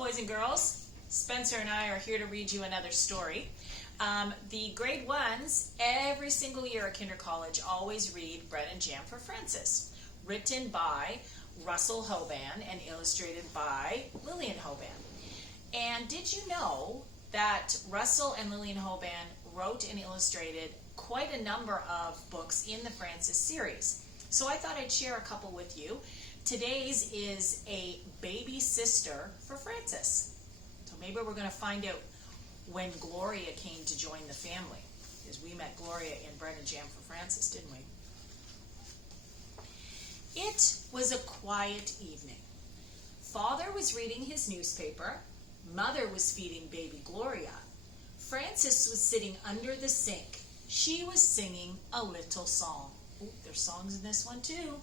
boys and girls. Spencer and I are here to read you another story. The grade ones, every single year at Kinder College, always read Bread and Jam for Francis, written by Russell Hoban and illustrated by Lillian Hoban. And did you know that Russell and Lillian Hoban wrote and illustrated quite a number of books in the Francis series? So I thought I'd share a couple with you. Today's is a baby sister for Francis. So maybe we're going to find out when Gloria came to join the family, because we met Gloria in Bread and Jam for Francis, didn't we? It was a quiet evening. Father was reading his newspaper. Mother was feeding baby Gloria. Francis was sitting under the sink. She was singing a little song. Ooh, there's songs in this one too.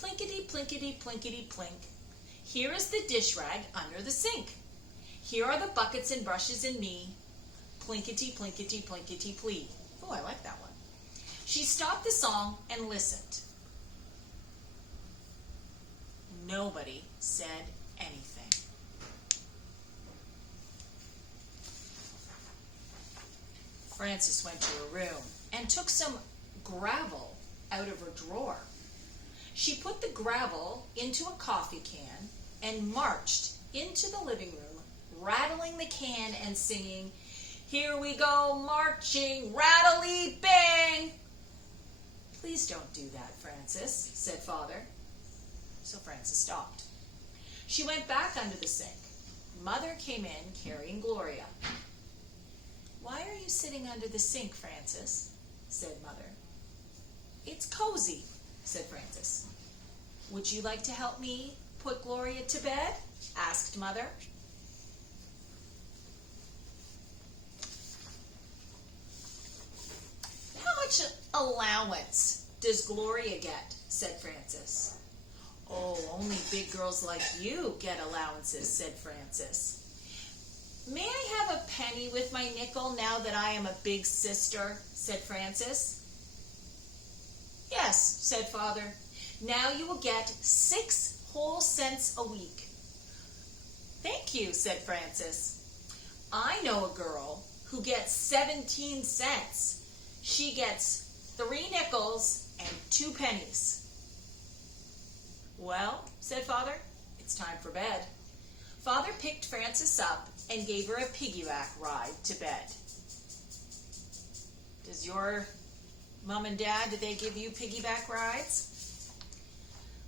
Plinkety, plinkety, plinkety, plink. Here is the dish rag under the sink. Here are the buckets and brushes and me. Plinkety, plinkety, plinkety, plee. Oh, I like that one. She stopped the song and listened. Nobody said anything. Frances went to her room and took some gravel out of her drawer. She put the gravel into a coffee can and marched into the living room, rattling the can and singing, "Here we go marching, rattly bang." "Please don't do that, Frances," said Father. So Frances stopped. She went back under the sink. Mother came in carrying Gloria. "Why are you sitting under the sink, Frances?" said Mother. "It's cozy," said Frances. "Would you like to help me put Gloria to bed?" asked Mother. "How much allowance does Gloria get?" said Frances. "Oh, only big girls like you get allowances," said Frances. "May I have a penny with my nickel now that I am a big sister?" said Frances. "Yes," said Father. "Now you will get 6 whole cents a week." "Thank you," said Frances. "I know a girl who gets 17 cents. She gets 3 nickels and 2 pennies. "Well," said Father, "it's time for bed." Father picked Frances up and gave her a piggyback ride to bed. Does your mom and dad, did they give you piggyback rides?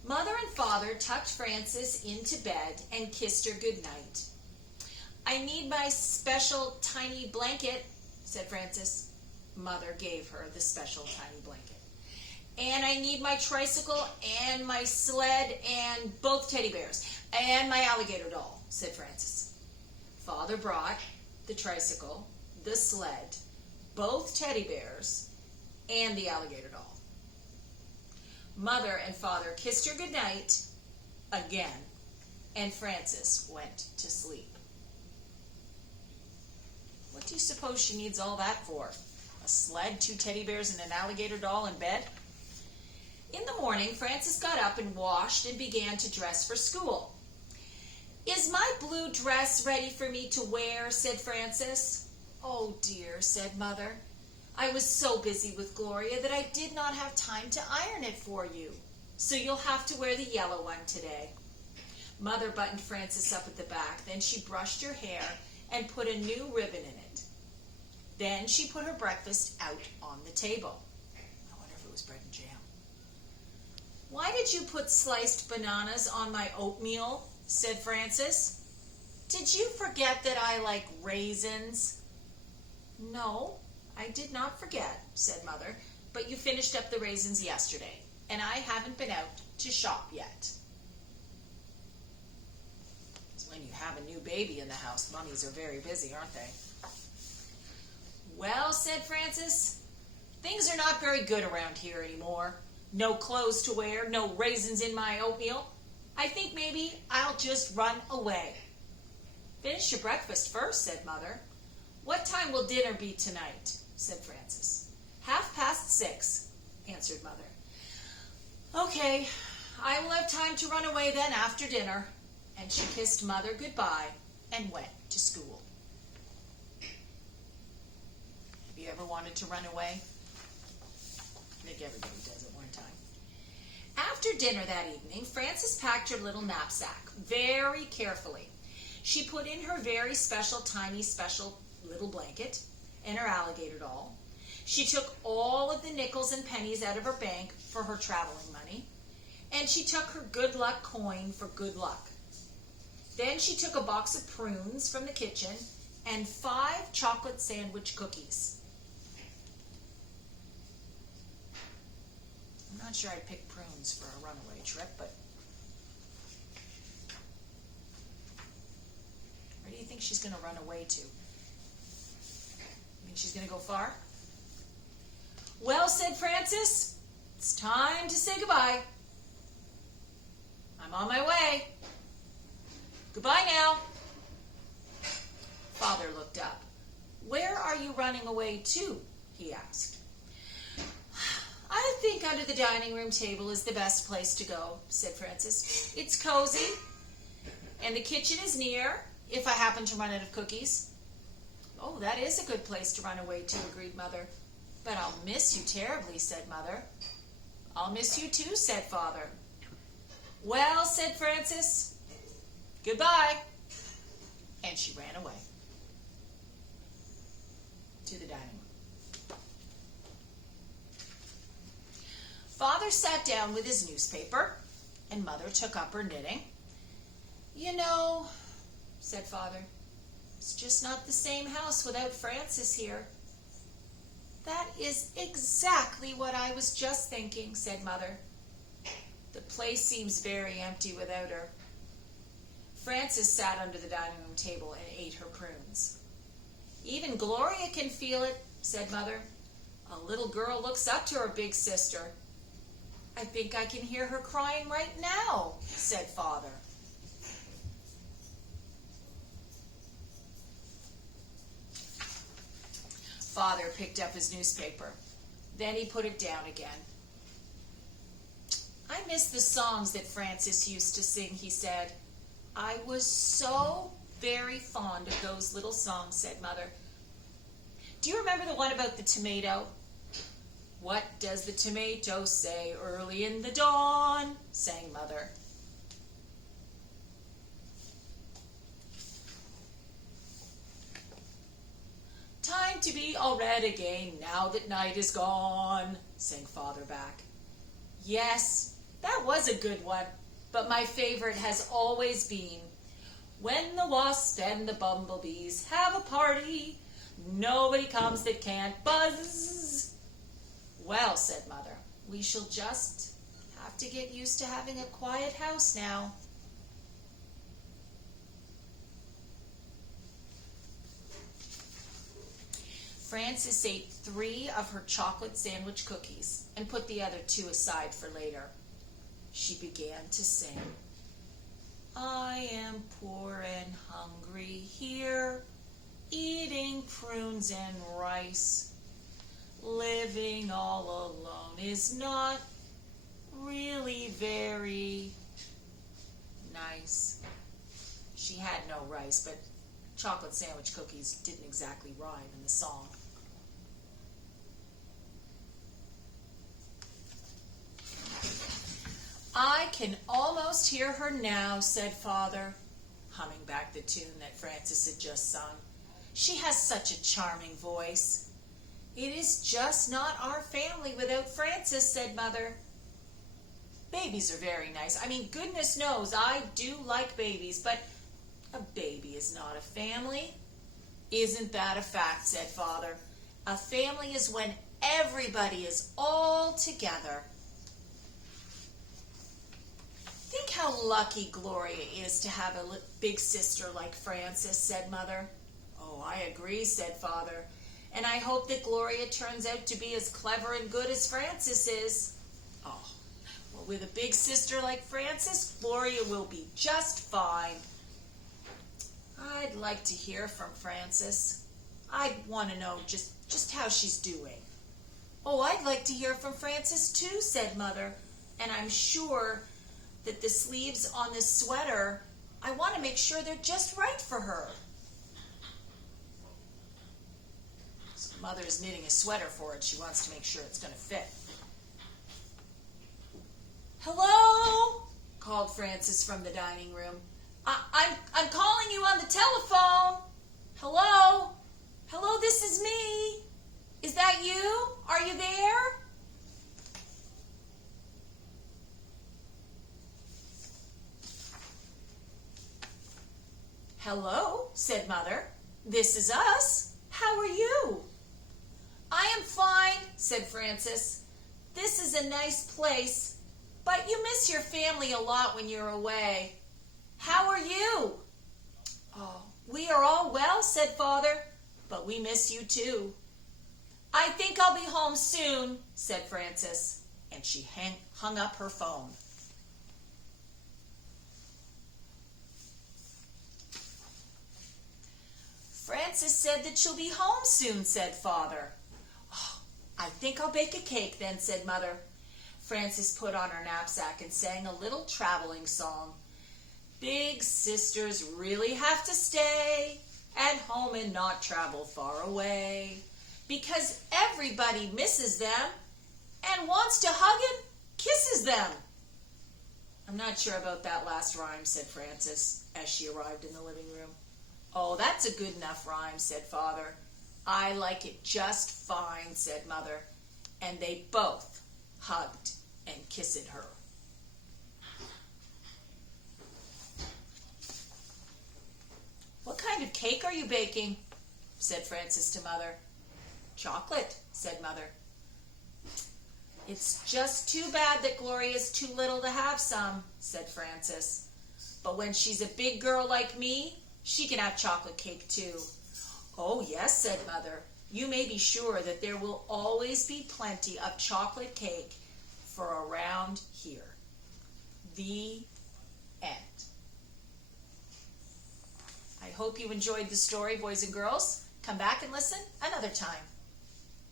Mother and Father tucked Frances into bed and kissed her goodnight. "I need my special tiny blanket," said Frances. Mother gave her the special tiny blanket. "And I need my tricycle and my sled and both teddy bears and my alligator doll," said Frances. Father brought the tricycle, the sled, both teddy bears, and the alligator doll. Mother and Father kissed her goodnight again, and Frances went to sleep. What do you suppose she needs all that for? A sled, 2 teddy bears, and an alligator doll in bed? In the morning, Frances got up and washed and began to dress for school. "Is my blue dress ready for me to wear?" said Frances. "Oh dear," said Mother. "I was so busy with Gloria that I did not have time to iron it for you. So you'll have to wear the yellow one today." Mother buttoned Frances up at the back. Then she brushed her hair and put a new ribbon in it. Then she put her breakfast out on the table. I wonder if it was bread and jam. "Why did you put sliced bananas on my oatmeal?" said Frances. "Did you forget that I like raisins?" "No, I did not forget," said Mother, "but you finished up the raisins yesterday, and I haven't been out to shop yet." It's when you have a new baby in the house, mummies are very busy, aren't they? "Well," said Frances, "things are not very good around here anymore. No clothes to wear, no raisins in my oatmeal. I think maybe I'll just run away." "Finish your breakfast first," said Mother. "What time will dinner be tonight?" said Frances. 6:30, answered Mother. "Okay, I will have time to run away then after dinner." and she kissed Mother goodbye and went to school. Have you ever wanted to run away? I think everybody does at one time. After dinner that evening, Frances packed her little knapsack very carefully. She put in her very special, tiny, special little blanket and her alligator doll. She took all of the nickels and pennies out of her bank for her traveling money, and she took her good luck coin for good luck. Then she took a box of prunes from the kitchen and 5 chocolate sandwich cookies. I'm not sure I'd pick prunes for a runaway trip, but where do you think she's going to run away to? Think she's going to go far? Well, said Frances, it's time to say goodbye. I'm on my way. Goodbye now. Father looked up. Where are you running away to? He asked. I think under the dining room table is the best place to go, said Frances. It's cozy, and the kitchen is near if I happen to run out of cookies. Oh, that is a good place to run away to, agreed Mother. But I'll miss you terribly, said Mother. I'll miss you too, said Father. Well, said Frances, goodbye. And she ran away to the dining room. Father sat down with his newspaper, and Mother took up her knitting. You know, said Father, it's just not the same house without Frances here. That is exactly what I was just thinking, said Mother. The place seems very empty without her. Frances sat under the dining room table and ate her prunes. Even Gloria can feel it, said Mother. A little girl looks up to her big sister. I think I can hear her crying right now, said Father. Father picked up his newspaper. Then he put it down again. I miss the songs that Frances used to sing, he said. I was so very fond of those little songs, said Mother. Do you remember the one about the tomato? What does the tomato say early in the dawn? Sang Mother. Time to be all red again now that night is gone, sang Father back. Yes, that was a good one, but my favorite has always been when the wasps and the bumblebees have a party, nobody comes that can't buzz. Well, said Mother, we shall just have to get used to having a quiet house now. Frances ate 3 of her chocolate sandwich cookies and put the other 2 aside for later. She began to sing. I am poor and hungry here, eating prunes and rice. Living all alone is not really very nice. She had no rice, but chocolate sandwich cookies didn't exactly rhyme in the song. I can almost hear her now, said Father, humming back the tune that Frances had just sung. She has such a charming voice. It is just not our family without Frances, said Mother. Babies are very nice. I mean, goodness knows I do like babies, but a baby is not a family. Isn't that a fact, said Father. A family is when everybody is all together. Think how lucky Gloria is to have a big sister like Frances, said Mother. Oh, I agree, said Father. And I hope that Gloria turns out to be as clever and good as Frances is. Oh, well, with a big sister like Frances, Gloria will be just fine. I'd like to hear from Frances. I'd want to know just how she's doing. Oh, I'd like to hear from Frances too, said Mother. And I'm sure that the sleeves on this sweater I want to make sure they're just right for her. So Mother is knitting a sweater for it. She wants to make sure it's going to fit. "Hello?" called Frances from the dining room. I'm calling you on the telephone. Hello? Hello, this is me. Is that you? Are you there? "Hello," said Mother. "This is us. How are you?" "I am fine," said Frances. "This is a nice place, but you miss your family a lot when you're away. How are you?" "Oh, we are all well," said Father, "but we miss you too." "I think I'll be home soon," said Frances, and she hung up her phone. "Frances said that she'll be home soon," said Father. "Oh, I think I'll bake a cake then," said Mother. Frances put on her knapsack and sang a little traveling song. "Big sisters really have to stay at home and not travel far away, because everybody misses them and wants to hug and kisses them." "I'm not sure about that last rhyme," said Frances as she arrived in the living room. "Oh, that's a good enough rhyme," said Father. "I like it just fine," said Mother, and they both hugged and kissed her. "What kind of cake are you baking?" said Frances to Mother. "Chocolate," said Mother. "It's just too bad that Gloria's too little to have some," said Frances. "But when she's a big girl like me, she can have chocolate cake too." "Oh, yes," said Mother. "You may be sure that there will always be plenty of chocolate cake for around here." The end. I hope you enjoyed the story, boys and girls. Come back and listen another time.